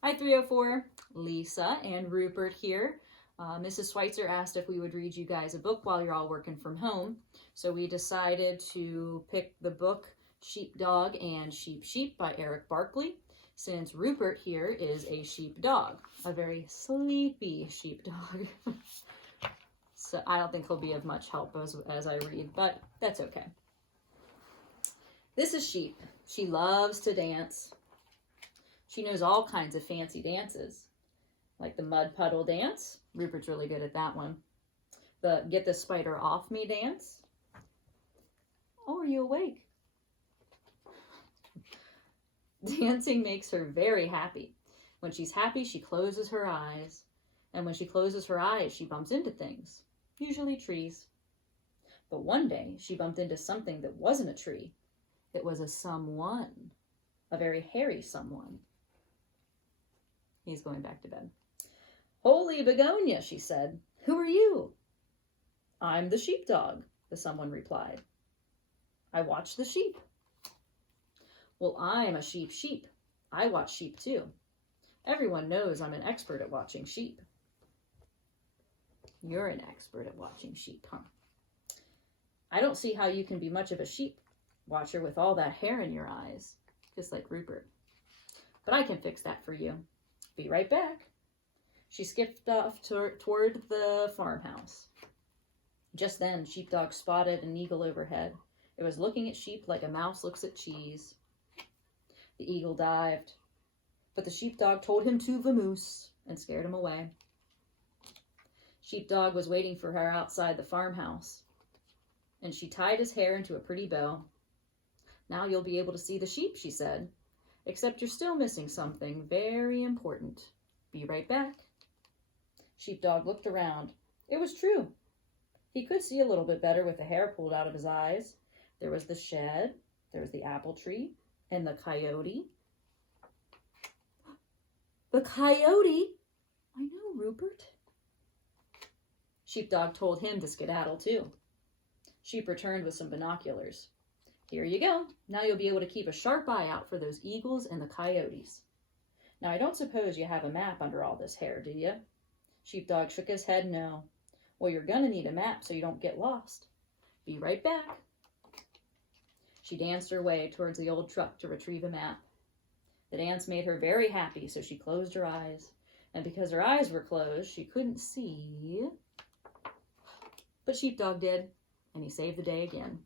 Hi 304, Lisa and Rupert here. Mrs. Schweitzer asked if we would read you guys a book while you're all working from home. So we decided to pick the book Sheepdog and Sheep Sheep by Eric Barkley, since Rupert here is a sheepdog, a very sleepy sheepdog. So I don't think he'll be of much help as I read, but that's okay. This is Sheep. She loves to dance. She knows all kinds of fancy dances, like the mud puddle dance. Rupert's really good at that one. The get the spider off me dance. Oh, are you awake? Dancing makes her very happy. When she's happy, she closes her eyes. And when she closes her eyes, she bumps into things, usually trees. But one day, she bumped into something that wasn't a tree. It was a someone, a very hairy someone. He's going back to bed. Holy begonia, she said. Who are you? I'm the sheepdog, the someone replied. I watch the sheep. Well, I'm a sheep. I watch sheep too. Everyone knows I'm an expert at watching sheep. You're an expert at watching sheep, huh? I don't see how you can be much of a sheep watcher with all that hair in your eyes, just like Rupert. But I can fix that for you. Be right back. She skipped off toward the farmhouse. Just then, Sheepdog spotted an eagle overhead. It was looking at sheep like a mouse looks at cheese. The eagle dived, but the sheepdog told him to vamoose and scared him away. Sheepdog was waiting for her outside the farmhouse, and she tied his hair into a pretty bow. Now you'll be able to see the sheep, she said, except you're still missing something very important. Be right back. Sheepdog looked around. It was true. He could see a little bit better with the hair pulled out of his eyes. There was the shed, there was the apple tree, and the coyote. The coyote? I know, Rupert. Sheepdog told him to skedaddle too. Sheep returned with some binoculars. Here you go. Now you'll be able to keep a sharp eye out for those eagles and the coyotes. Now I don't suppose you have a map under all this hair, do you? Sheepdog shook his head no. Well, you're gonna need a map so you don't get lost. Be right back. She danced her way towards the old truck to retrieve a map. The dance made her very happy, so she closed her eyes. And because her eyes were closed, she couldn't see. But Sheepdog did, and he saved the day again.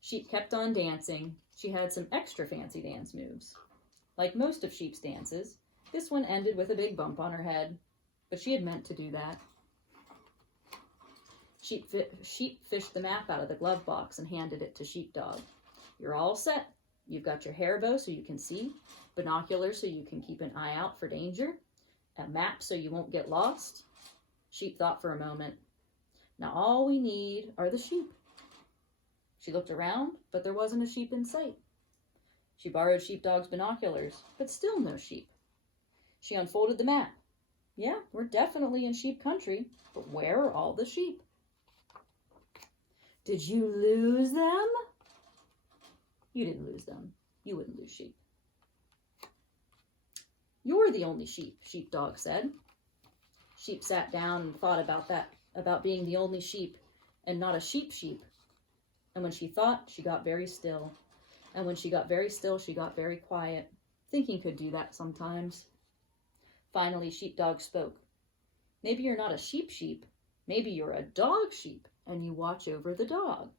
Sheep kept on dancing. She had some extra fancy dance moves. Like most of Sheep's dances, this one ended with a big bump on her head, but she had meant to do that. Sheep fished the map out of the glove box and handed it to Sheepdog. You're all set. You've got your hair bow so you can see, binoculars so you can keep an eye out for danger, a map so you won't get lost. Sheep thought for a moment. Now all we need are the sheep. She looked around, but there wasn't a sheep in sight. She borrowed Sheepdog's binoculars, but still no sheep. She unfolded the map. Yeah, we're definitely in sheep country, but where are all the sheep? Did you lose them? You didn't lose them. You wouldn't lose sheep. You're the only sheep, Sheepdog said. Sheep sat down and thought about being the only sheep and not a sheep. And when she thought, she got very still. And when she got very still, she got very quiet. Thinking could do that sometimes. Finally, Sheepdog spoke. Maybe you're not a sheep. Maybe you're a dog sheep, and you watch over the dog.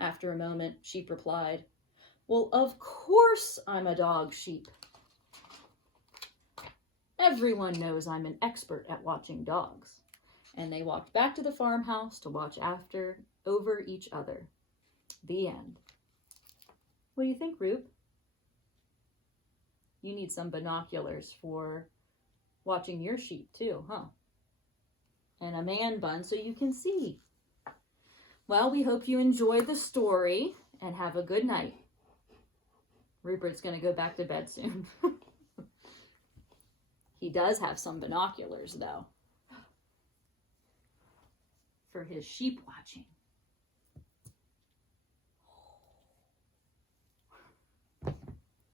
After a moment, Sheep replied, Well, of course I'm a dog sheep. Everyone knows I'm an expert at watching dogs. And they walked back to the farmhouse to watch over each other. The end. What do you think, Rube? You need some binoculars for watching your sheep too, huh? And a man bun so you can see. Well, we hope you enjoyed the story and have a good night. Rupert's going to go back to bed soon. He does have some binoculars, though, for his sheep watching.